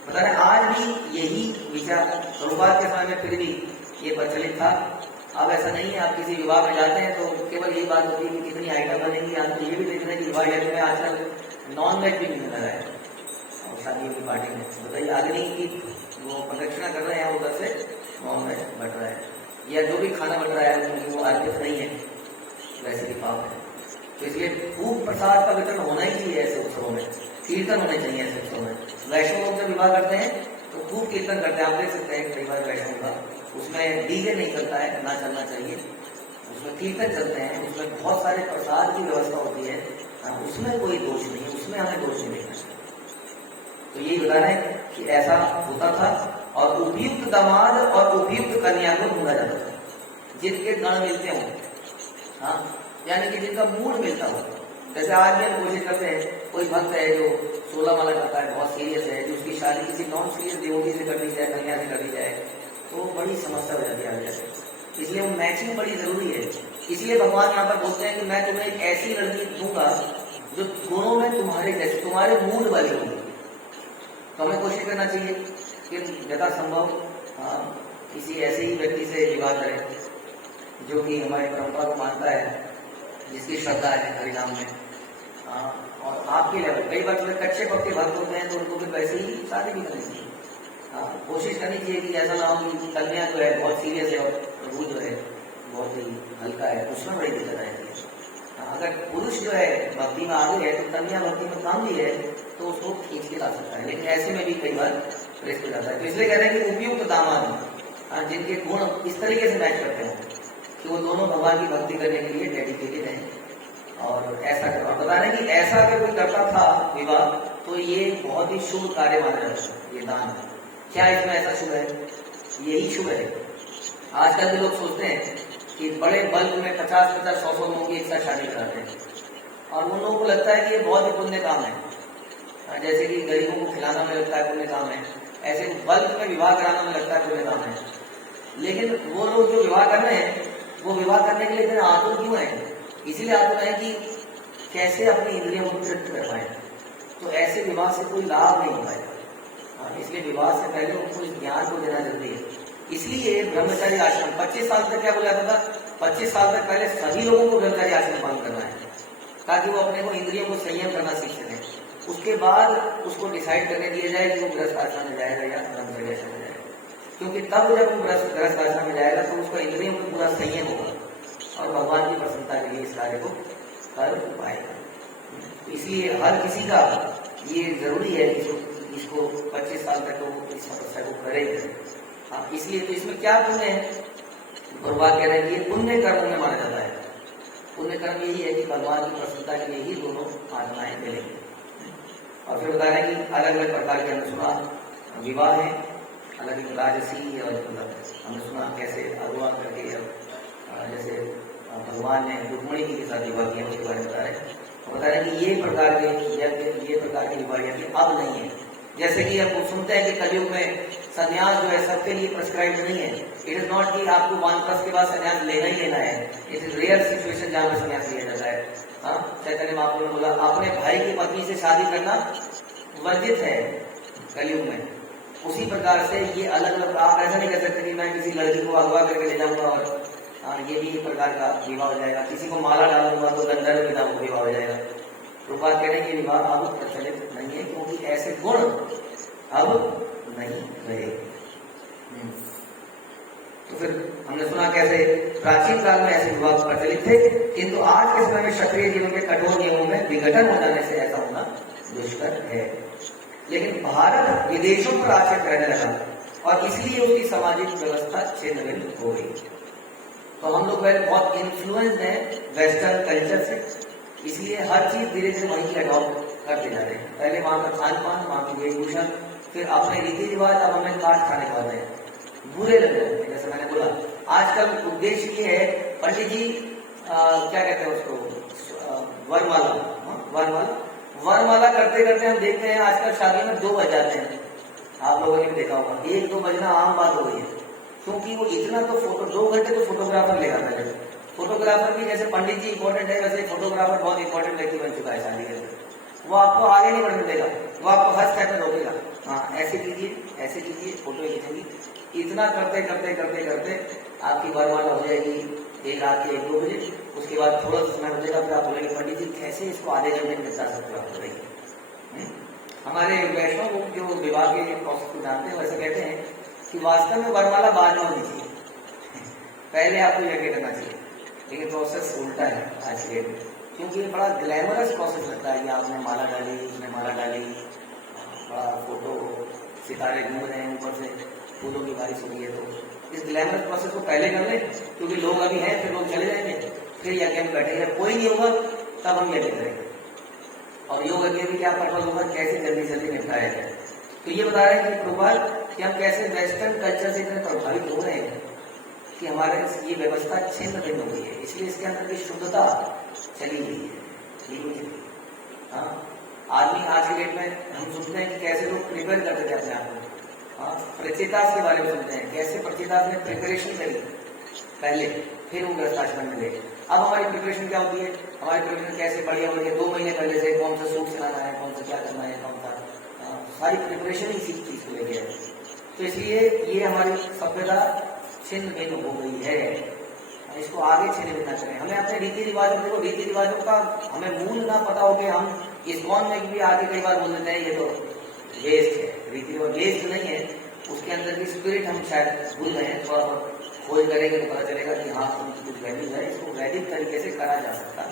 बता रहे आज भी यही विचार प्रभुपाद के समय में फिर भी ये प्रचलित था। अब ऐसा नहीं है, आप किसी विवाह में जाते हैं तो केवल यही बात होती है कि कितनी आइटम बनेगी। आप तो ये भी देख रहे हैं कि विवाह यज्ञ में आजकल नॉन वेज भी मिलने लगा है, और शादी की पार्टी में बताइए अग्नि की वो प्रदक्षिणा कर रहे हैं, उधर से नॉन वेज बट रहा है, या जो भी खाना बन रहा है क्योंकि वो अर्पित नहीं है, वैसे भी पाप है। तो इसलिए खूब प्रसाद का वितरण होना ही चाहिए ऐसे उत्सवों में, कीर्तन होने चाहिए ऐसे उत्सव में। वैष्णव लोग जब विवाह करते हैं तो खूब कीर्तन करते हैं, आप देख सकते हैं कई बार वैष्णव का, उसमें डीजे नहीं चलता है, ना चलना चाहिए, उसमें कीर्तन चलते हैं, उसमें बहुत सारे प्रसाद की व्यवस्था होती है, उसमें कोई दोष नहीं है, उसमें हमें दोष नहीं देखना चाहिए। तो यही बता रहे हैं कि ऐसा होता था, और उपयुक्त दामाद और उपयुक्त कन्या को ढूंढा जाता था, जिनके गण मिलते हों, हाँ, यानी कि जिनका मूड मिलता हो। जैसे आज भी हम कोशिश करते हैं, कोई भक्त है जो 16 माला करता है, बहुत सीरियस है, जो उसकी शादी किसी नॉन सीरियस देवोटी से कर दी जाए, कन्या से कर दी जाए, तो बड़ी समस्या हो जाती है आगे जाके। इसलिए वो मैचिंग बड़ी जरूरी है। इसलिए भगवान यहाँ पर बोलते हैं कि मैं तुम्हें एक ऐसी लड़की दूंगा जो गुणों में तुम्हारे जैसे, तुम्हारे मूड वाली होगी। तो हमें कोशिश करना चाहिए कि यथा संभव किसी ऐसे ही व्यक्ति से विवाह करें जो कि हमारी परंपरा को मानता है, जिसकी श्रद्धा है हरिनाम में। और आपके लेवल, कई बार थोड़े कच्चे पक्के भक्त होते हैं तो उनको फिर वैसे ही शादी भी करनी चाहिए। कोशिश करनी चाहिए कि ऐसा ना हो कि कन्या जो है बहुत सीरियस है और प्रभु जो है बहुत ही हल्का है, उसमें बड़ी दिक्कत आएगी। अगर पुरुष जो है भक्ति में आगे है तो कन्या भक्ति में काम भी है तो उसको खींच के ला सकता है, लेकिन ऐसे में भी कई बार रिस्क हो जाता है। तो इसलिए कह रहे हैं कि उपयुक्त दामाद जिनके गुण इस तरीके से मैच करते हैं कि वो दोनों भगवान की भक्ति करने के लिए डेडिकेटेड हैं और ऐसा कर, और बता रहे कि ऐसा अगर कोई करता था विवाह तो ये बहुत ही शुभ कार्य माना जाता है। ये दान क्या इसमें ऐसा शुभ है? यही शुभ है। आजकल के लोग सोचते हैं कि बड़े बल्क में 50-50, 100 लोगों की एक साथ शादी कराते हैं और उन लोगों को लगता है कि ये बहुत ही पुण्य काम है, जैसे कि गरीबों को खिलाना में लगता है पुण्य काम है, ऐसे बल्क में विवाह कराना में लगता है पुण्य काम है। लेकिन वो लोग जो विवाह कर रहे हैं वो विवाह करने के लिए इतने आतुर क्यों है? इसीलिए आतुर है कि कैसे अपनी इंद्रियों को तृप्त कर पाए। तो ऐसे विवाह से कोई लाभ नहीं हो पाएगा, इसलिए विवाह से पहले उनको इस ज्ञान को देना जरूरी है। इसलिए ब्रह्मचारी आश्रम 25 साल तक क्या बोला जाता था? 25 साल तक पहले सभी लोगों को ब्रह्मचारी आश्रम पालन करना है ताकि वो अपने को इंद्रियों को संयम करना सीख सकें। उसके बाद उसको डिसाइड करने दिया जाए कि वो गृहस्थ आश्रम में जाएगा या ब्रह्मचर्य आश्रम में जाएगा, क्योंकि तब जब वो गृहस्थ आश्रम में जाएगा तो उसका इंद्रियों में पूरा संयम होगा और भगवान की प्रसन्नता के लिए इस कार्य को कर पाएगा। इसलिए हर किसी का ये जरूरी है कि इसको 25 साल तक वो इस समस्या को करेगा। इसलिए तो इसमें क्या पुण्य है? भगवान कह रहे हैं कि पुण्य कर्म में माना जाता है। पुण्य कर्म यही है कि भगवान की प्रसन्नता के लिए ही दोनों आत्माएं मिलेंगी। और फिर बता रहे हैं कि अलग अलग प्रकार के हमने सुना विवाह है, अलग राजसी और हमने सुना कैसे अगुआ करके जैसे भगवान ने रुक्मिणी के साथ विवाह किया उसके बारे में बता रहे हैं कि ये प्रकार के विवाह अब नहीं है। जैसे कि हम सुनते हैं कि कलयुग में संन्यास जो है सबके लिए प्रेस्क्राइब नहीं है। इट इज नॉट कि आपको 1+ के बाद संन्यास लेना ही लेना है। इट इज रेयर सिचुएशन जहां पर संन्यास लिया जाता है। चैतन्य महाप्रभु ने बोला अपने भाई की पत्नी से शादी करना वर्जित है कलयुग में। उसी प्रकार से ये अलग अलग, आप ऐसा नहीं कर सकते कि मैं किसी लड़की को अगवा करके ले जाऊंगा और ये भी एक प्रकार का विवाह हो जाएगा, किसी को माला डालूंगा तो गंधर्व विवाह हो जाएगा। रूपात कह रहे हैं कि विवाह अब प्रचलित नहीं है क्योंकि ऐसे गुण अब नहीं रहे। तो फिर हमने सुना कैसे प्राचीन काल में ऐसे विवाह प्रचलित थे, किंतु आज के समय में क्षत्रिय जीवन के कठोर नियमों में विघटन हो जाने से ऐसा होना दुष्कर है। लेकिन भारत विदेशों पर आश्रित रहने लगा और इसलिए उसकी सामाजिक व्यवस्था छिन्न भिन्न हो गई। तो हम लोग बहुत इन्फ्लुएंस्ड हैं वेस्टर्न कल्चर से, इसलिए हर चीज धीरे धीरे वहीं की अडॉप्ट करते जा रहे हैं। पहले वहां का खान पान, वहां की वेशभूषा, फिर अपने रीति रिवाज अब हमें काट खाने वाले हैं, बुरे लग रहे हैं। जैसे मैंने बोला आजकल उद्देश्य ये है, पंडित जी क्या कहते हैं उसको, वरमाला करते करते हम देखते हैं आजकल शादी में 2 बज जाते हैं। आप लोगों ने भी देखा होगा 1-2 बजना आम बात हो गई है, क्योंकि वो इतना तो 2 घंटे तो फोटोग्राफर लेगा। पहले फोटोग्राफर भी जैसे पंडित जी इंपॉर्टेंट है वैसे फोटोग्राफर बहुत इंपॉर्टेंट व्यक्ति बन चुका है शादी के लिए। वो आपको आगे नहीं बढ़ने देगा, वो आपको हर स्टेप में रोकेगा। हाँ ऐसे कीजिए फोटो खींचेगी। इतना करते करते करते करते आपकी वरमाला हो जाएगी 1 रात के 1-2 बजे। उसके बाद थोड़ा सा समय हो जाएगा, फिर आप बोलेंगे पंडित जी कैसे इसको आधे घंटे में निपटा सकते हो आप बोलेंगे। हमारे वैष्णव लोग जो विवाह के प्रोसेस को जानते हैं वैसे कहते हैं कि वास्तव में वरमाला बाद में होनी चाहिए, पहले आपको यज्ञ करना चाहिए। लेकिन प्रोसेस उल्टा है आज के डेट में, क्योंकि ये बड़ा ग्लैमरस प्रोसेस लगता है कि आपने माला डाली, उसने माला डाली, बड़ा फोटो, सितारे घूम रहे हैं, ऊपर से फूलों की बारिश हो रही है। तो इस ग्लैमरस प्रोसेस को पहले कर ले, क्योंकि लोग अभी हैं, फिर लोग चले जाएंगे, फिर यज्ञ में बैठेंगे, कोई नहीं होगा तब हम यज्ञ करेंगे। और योग यज्ञ भी क्या पर्पज होगा, कैसे जल्दी जल्दी निपटाया जाए। तो ये बता रहे हैं कि प्रभुपाद कि हम कैसे वेस्टर्न कल्चर से इतने प्रभावित हो रहे हैं कि हमारे ये व्यवस्था छिन्न भिन्न हो गई है। इसलिए इसके अंदर की शुद्धता चली गई है। हाँ आदमी आज के डेट में हम सुनते हैं कि कैसे लोग प्रिपेयर करते थे अपने आप को। हाँ प्रचेतास के बारे में सुनते हैं, कैसे प्रचेतास ने प्रिपरेशन करी पहले, फिर वो गृहस्थाश्रम में गए। अब हमारी प्रिपरेशन क्या होती है, हमारी प्रिपरेशन कैसे बढ़िया हो रही है, 2 महीने पहले से कौन सा सूट सिलाना है, कौन सा क्या करना है, कौन सा सारी प्रिपरेशन ही इसी चीज को लेके है। तो इसलिए ये हमारी सभ्यता छिन्न भिन्न हो गई है, इसको आगे छिन्न भिन्न न करें। हमें अपने रीति रिवाजों, देखो रीति रिवाजों का हमें मूल ना पता हो कि हम इस्कॉन में भी आगे कई बार बोल देते हैं ये तो वेस्ट है, रीति रिवाज वेस्ट नहीं है, उसके अंदर की स्पिरिट हम शायद भूल गए हैं। थोड़ा खोज करेंगे तो पता चलेगा कि हाँ उनकी कुछ वैल्यू है, इसको वैदिक तरीके से करा जा सकता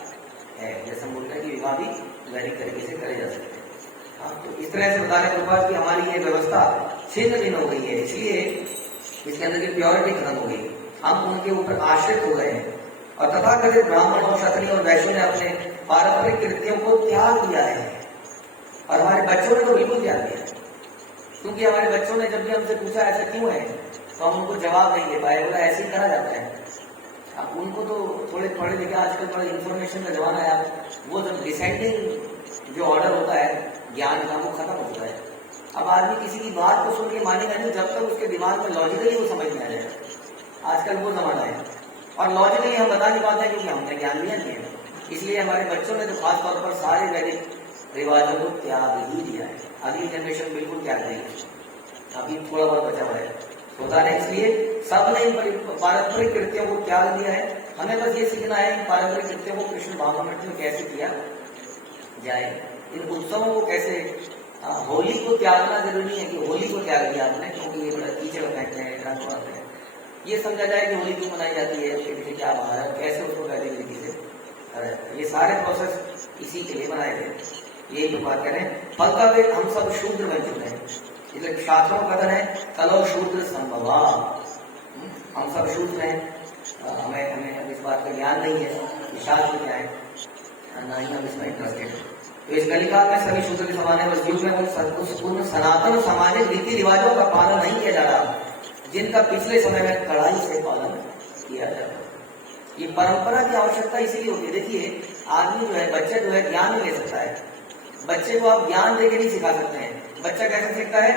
है। जैसे हम बोलते हैं कि विवाह भी वैदिक तरीके से करे जा सकते हैं। हाँ, तो इस तरह से बताने के बाद कि हमारी ये व्यवस्था छिन्न भिन्न हो गई है, इसलिए इसके अंदर की प्योरिटी खत्म हो गई, हम उनके ऊपर आश्रित हो गए हैं। और तथाकथित ब्राह्मण और क्षत्रिय और वैश्यों ने अपने पारंपरिक कृत्यों को त्याग दिया है, और हमारे बच्चों ने तो बिल्कुल त्याग दिया। क्योंकि हमारे बच्चों ने जब भी हमसे पूछा ऐसा क्यों है, तो हम उनको जवाब नहीं दे पाए, बोला ऐसे ही कहा जाता है। अब उनको तो थोड़े पढ़े लिखे, आजकल बड़े इंफॉर्मेशन का जमाना है, वो जब डिसाइडिंग जो ऑर्डर होता है ज्ञान का, वो खत्म हो चुका है। अब आदमी किसी की बात को सुन के मानेगा नहीं जब तक उसके दिमाग में लॉजिकली वो समझ में आ जाएगा। आजकल वो जमाना है, और लॉजिकली हम बता नहीं पाते क्योंकि हमने ज्ञान लिया नहीं है। इसलिए हमारे बच्चों ने तो खास तौर पर सारे वैदिक रिवाजों को त्याग ही दिया है। अगली जनरेशन बिल्कुल त्याग देगी, अभी थोड़ा बहुत बचा हुआ है, होता है। इसलिए सबने इन पारंपरिक कृत्यों को त्याग दिया है। हमें बस ये सीखना है कि पारंपरिक कृत्यों को कृष्ण भावनामृत में कैसे किया जाए, इन उत्सवों को कैसे, होली को त्यागना जरूरी है कि होली को त्याग दिया आपने क्योंकि ये बड़ा कीचड़ फेंकते हैं, रंग मारते हैं, ये समझा जाए कि होली क्यों मनाई जाती है, उसके पीछे क्या बाहर है, कैसे उसको वैदिक रीति से, ये सारे प्रोसेस इसी के लिए बनाए गए। यही तो बात करें, फल का वे हम सब शूद्र बन चुके हैं, इसलिए शास्त्रों का कथन है कलो शूद्र संभवा, हम सब शूद्र हैं। हमें हमें इस बात का ज्ञान नहीं है कि शास्त्र क्या है, ना ही हम इसमें इंटरेस्टेड है। तो इस कलिकाल में सभी शूद्र के समान है, बस युग में उन सनातन सामाजिक रीति रिवाजों का पालन नहीं किया जा रहा जिनका पिछले समय में कड़ाई से पालन किया जा रहा। ये परंपरा की आवश्यकता इसीलिए होती है। देखिए आदमी जो है, बच्चा जो है ज्ञान नहीं ले सकता है, बच्चे को आप ज्ञान देके नहीं सिखा सकते हैं। बच्चा कैसे सीखता है,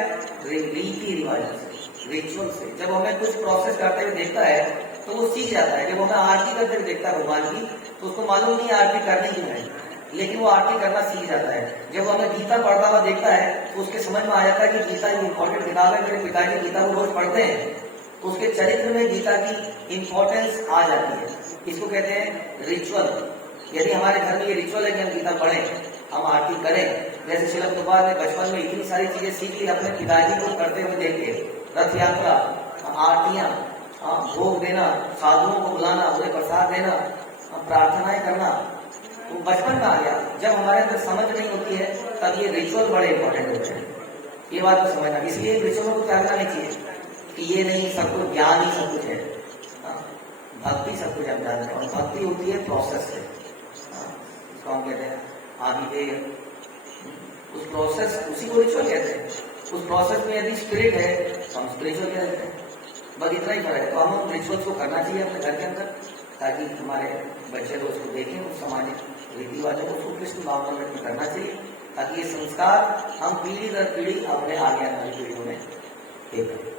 रीति रिवाजों से, रिचुअल से। जब हमें कुछ प्रोसेस करते हुए देखता है तो वो सीख जाता है। जब हमें आरती करते हुए देखता है भगवान की, तो उसको मालूम नहीं आरती करनी क्यों है, लेकिन वो आरती करना सीख जाता है। जब हमें गीता पढ़ता हुआ देखता है तो उसके समझ में आ जाता है कि गीता एक इंपॉर्टेंट किताब है, मेरे पिताजी गीता को रोज पढ़ते हैं, तो उसके चरित्र में गीता की इंपॉर्टेंस आ जाती है। इसको कहते हैं रिचुअल। यदि हमारे घर में ये रिचुअल है कि हम गीता पढ़ें, हम आरती करें, जैसे श्रील प्रभुपाद ने बचपन में इतनी सारी चीजें सीख ली अपने पिताजी को करते हुए देख के, रथ यात्रा, आरतियां, भोग देना, साधुओं को बुलाना, उन्हें प्रसाद देना, प्रार्थनाएं करना, तो बचपन में आ गया। जब हमारे अंदर समझ नहीं होती है तब ये रिचुअल बड़े इंपॉर्टेंट होते हैं, ये बात को समझना। इसलिए रिचुअलों को त्यागना नहीं चाहिए कि ये नहीं, सब कुछ ज्ञान ही सब कुछ है, भक्ति सब कुछ हम जानते हैं, और भक्ति होती है प्रोसेस से, इसको हम कहते हैं आदिदेव, उस प्रोसेस, उसी को रिचुअल कहते हैं। उस प्रोसेस में यदि स्पिरिट है तो हम स्पिरिचुअल कहते हैं, बस इतना ही फर्क है। तो हम रिचुअल्स को करना चाहिए अपने घर के अंदर, ताकि हमारे बच्चे लोग उसको देखें, उस सामाजिक रीति रिवाजों को कृष्ण भावनामृत में करना चाहिए, ताकि ये संस्कार हम पीढ़ी दर पीढ़ी अपने आगे आने वाली पीढ़ियों में देखें।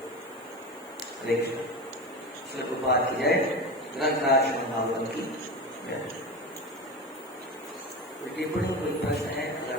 श्री प्रभुपाद की जय, ग्रंथराज श्रीमद् भागवतम की जय। टिप्पणी कोई प्रश्न है अगर